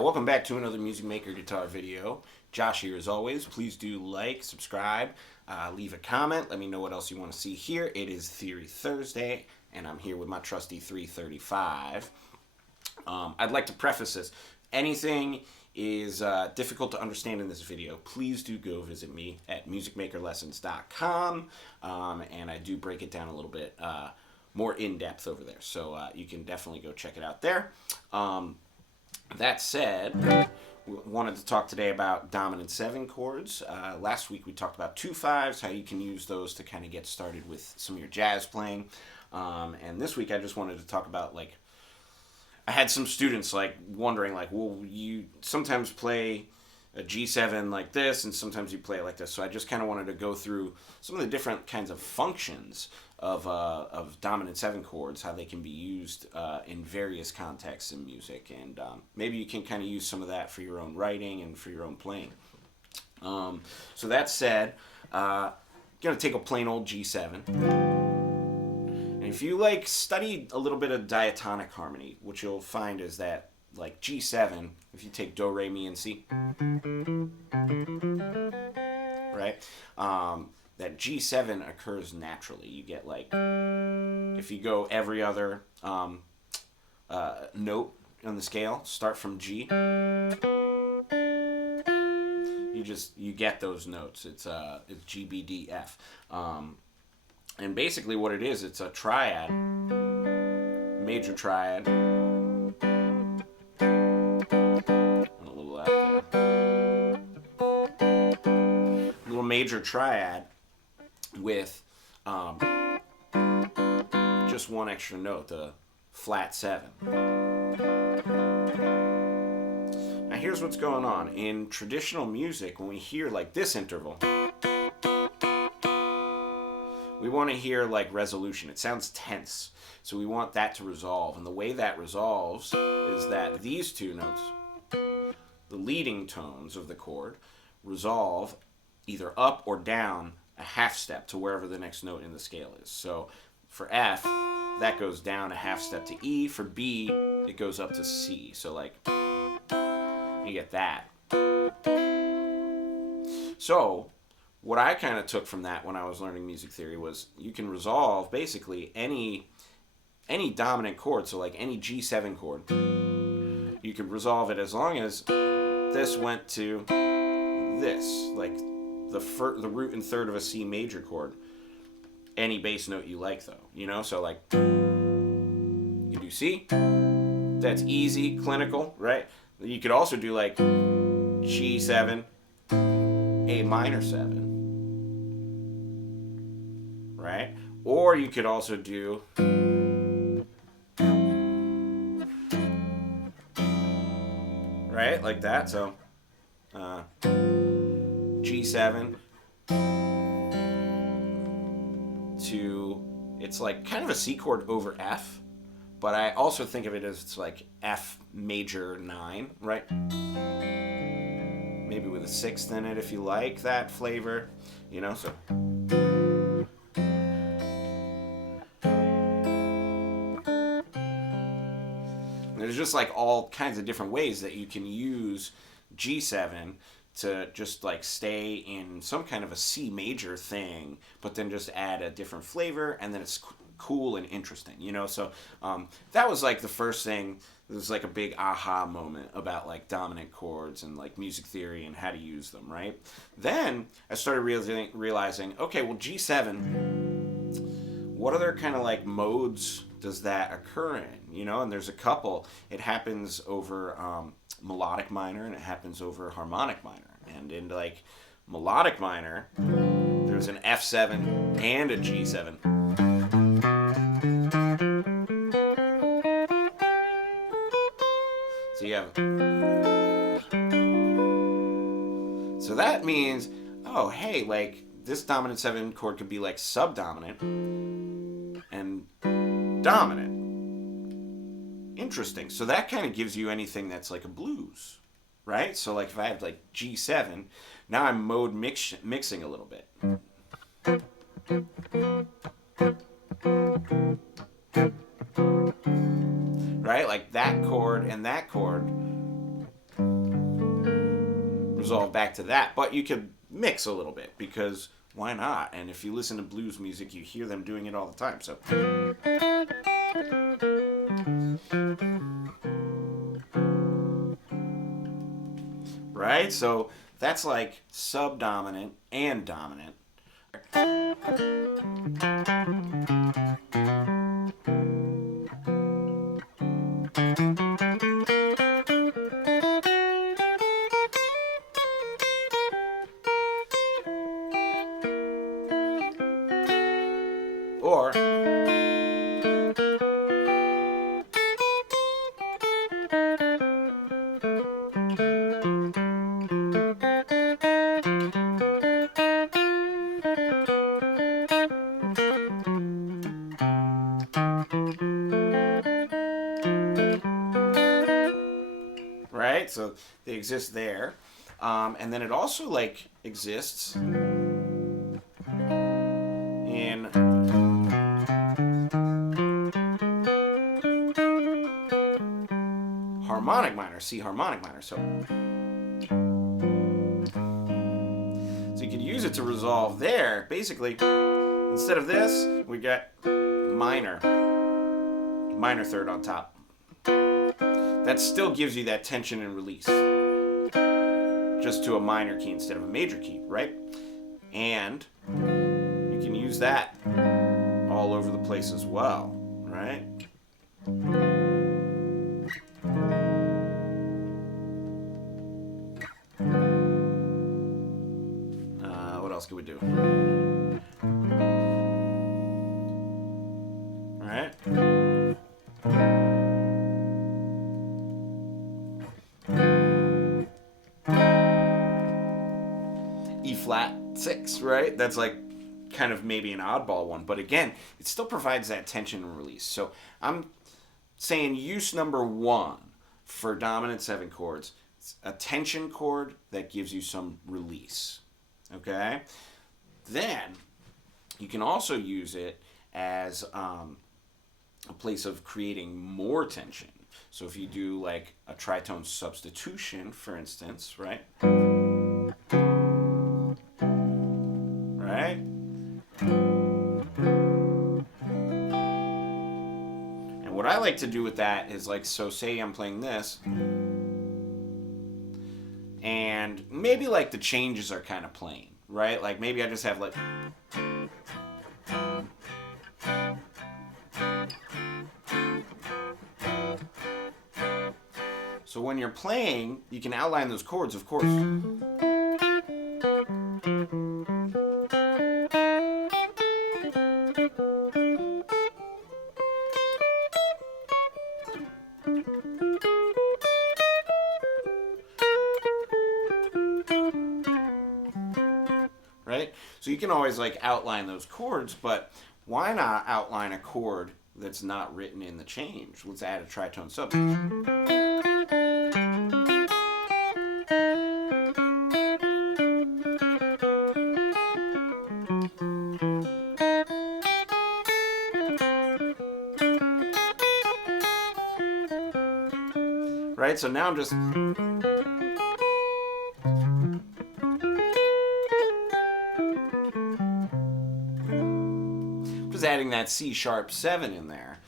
Welcome back to another Music Maker guitar video. Josh here as always. Please do like, subscribe, leave a comment. Let me know what else you want to see here. It is Theory Thursday, and I'm here with my trusty 335. I'd like to preface this. Anything is difficult to understand in this video, please do go visit me at MusicMakerLessons.com, and I do break it down a little bit more in depth over there. So you can definitely go check it out there. That said, we wanted to talk today about dominant 7 chords. Last week we talked about 2/5s, how you can use those to kind of get started with some of your jazz playing. And this week I just wanted to talk about, like, I had some students like wondering, like, well, you sometimes play a G7 like this and sometimes you play it like this. So I just kind of wanted to go through some of the different kinds of functions of dominant 7 chords, how they can be used in various contexts in music, and maybe you can kind of use some of that for your own writing and for your own playing. So that said, I'm going to take a plain old G7. And if you like study a little bit of diatonic harmony, what you'll find is that, like, G7, if you take Do, Re, Mi, and Si, right? That G7 occurs naturally. You get, like, if you go every other note on the scale, start from G, you get those notes. It's G, B, D, F. And basically what it is, it's a triad, major triad, major triad with just one extra note, the flat 7. Now here's what's going on. In traditional music, when we hear like this interval, we want to hear like resolution. It sounds tense. So we want that to resolve. And the way that resolves is that these two notes, the leading tones of the chord, resolve either up or down a half step to wherever the next note in the scale is. So for F, that goes down a half step to E. For B, it goes up to C. So, like, you get that. So what I kind of took from that when I was learning music theory was you can resolve basically any dominant chord. So like any G7 chord, you can resolve it as long as this went to this, like the root and third of a C major chord. Any bass note you like, though, you know. So like you can do C. That's easy, clinical, right? You could also do like G7, A minor 7, right? Or you could also do right like that. So G7 to, it's like kind of a C chord over F, but I also think of it as it's like F major 9, right? Maybe with a 6th in it if you like that flavor, you know. So there's just like all kinds of different ways that you can use G7 to just like stay in some kind of a C major thing, but then just add a different flavor, and then it's cool and interesting, you know. So that was like the first thing. It was like a big aha moment about like dominant chords and like music theory and how to use them, right? Then I started realizing, okay, well, G7, what other kind of like modes does that occur in, you know? And there's a couple. It happens over melodic minor, and it happens over harmonic minor. And in like melodic minor, there's an F7 and a G7. So you have So that means, oh, hey, like this dominant 7 chord could be like subdominant and dominant. Interesting. So that kind of gives you anything that's like a blues, right? So like if I have like G7, now I'm mode mixing a little bit. Right? Like that chord and that chord resolve back to that. But you could mix a little bit because why not? And if you listen to blues music, you hear them doing it all the time. So right? So that's like subdominant and dominant. Or right? So they exist there. And then it also like exists in harmonic minor, C harmonic minor. So you could use it to resolve there. Basically, instead of this, we get minor third on top. That still gives you that tension and release, just to a minor key instead of a major key, right? And you can use that all over the place as well, right? What else could we do? All right. E flat 6, right? That's like kind of maybe an oddball one, but again, it still provides that tension and release. So I'm saying use number 1 for dominant 7 chords. It's a tension chord that gives you some release. Okay? Then you can also use it as a place of creating more tension. So if you do like a tritone substitution, for instance, right? Right? And what I like to do with that is like, so say I'm playing this, and maybe like the changes are kind of plain, right? Like maybe I just have like, so when you're playing, you can outline those chords, of course. Right? So you can always like outline those chords, but why not outline a chord that's not written in the change? Let's add a tritone sub. Right? So now I'm just adding that C sharp 7 in there,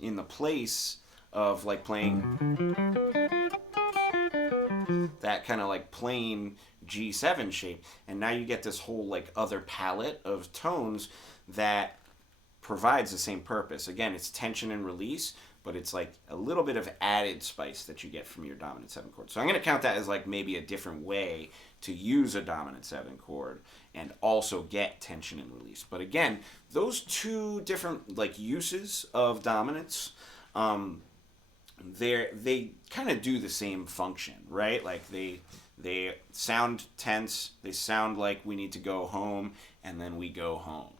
in the place of like playing that kind of like plain G7 shape, and now you get this whole like other palette of tones that provides the same purpose. Again, it's tension and release, but it's like a little bit of added spice that you get from your dominant 7 chord. So I'm going to count that as like maybe a different way to use a dominant 7 chord and also get tension and release. But again, those two different like uses of dominance, they kind of do the same function, right? Like they They sound tense. They sound like we need to go home, and then we go home.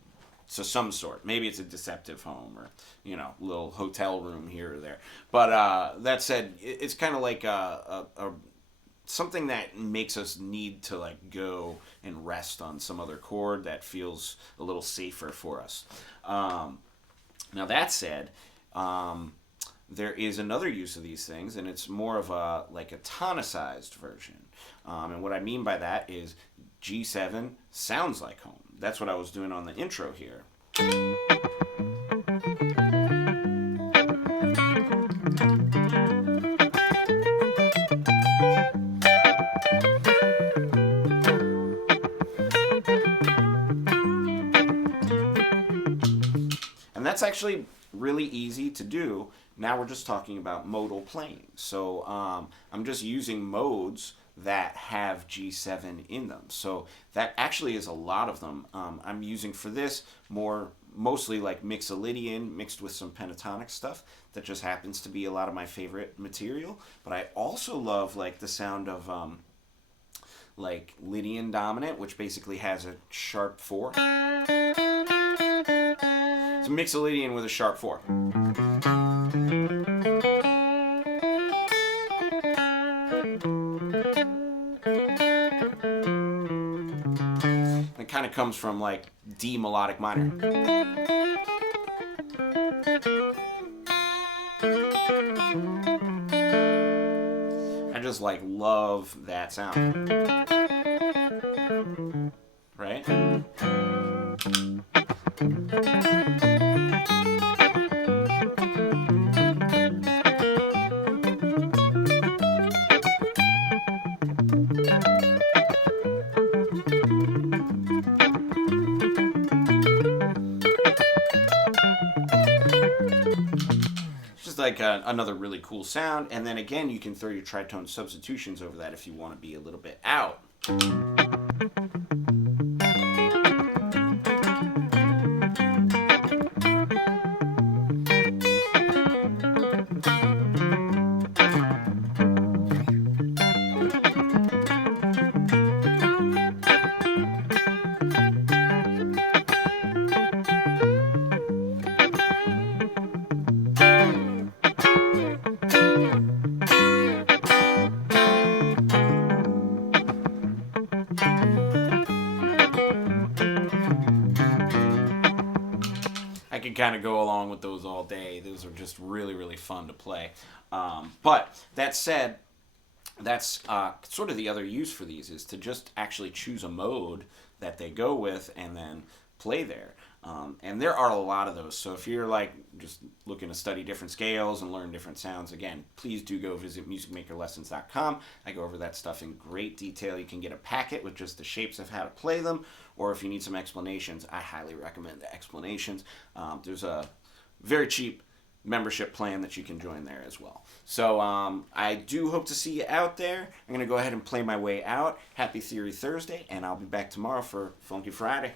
So some sort. Maybe it's a deceptive home or, little hotel room here or there. But that said, it's kind of like a something that makes us need to like go and rest on some other chord that feels a little safer for us. Now that said, there is another use of these things, and it's more of a tonicized version. And what I mean by that is G7 sounds like home. That's what I was doing on the intro here. And that's actually really easy to do. Now we're just talking about modal playing. So I'm just using modes that have G7 in them. So that actually is a lot of them. I'm using for this mostly like Mixolydian mixed with some pentatonic stuff. That just happens to be a lot of my favorite material. But I also love like the sound of like Lydian dominant, which basically has a sharp 4. It's Mixolydian with a sharp 4. It kind of comes from like D melodic minor. I just like love that sound. Right? Like another really cool sound, and then again you can throw your tritone substitutions over that if you want to be a little bit out. I could kind of go along with those all day. Those are just really, really fun to play. But that said, that's sort of the other use for these is to just actually choose a mode that they go with and then play there. And there are a lot of those. So if you're like just looking to study different scales and learn different sounds, again, please do go visit MusicMakerLessons.com. I go over that stuff in great detail. You can get a packet with just the shapes of how to play them, or if you need some explanations, I highly recommend the explanations. There's a very cheap membership plan that you can join there as well. So I do hope to see you out there. I'm going to go ahead and play my way out. Happy Theory Thursday, and I'll be back tomorrow for Funky Friday.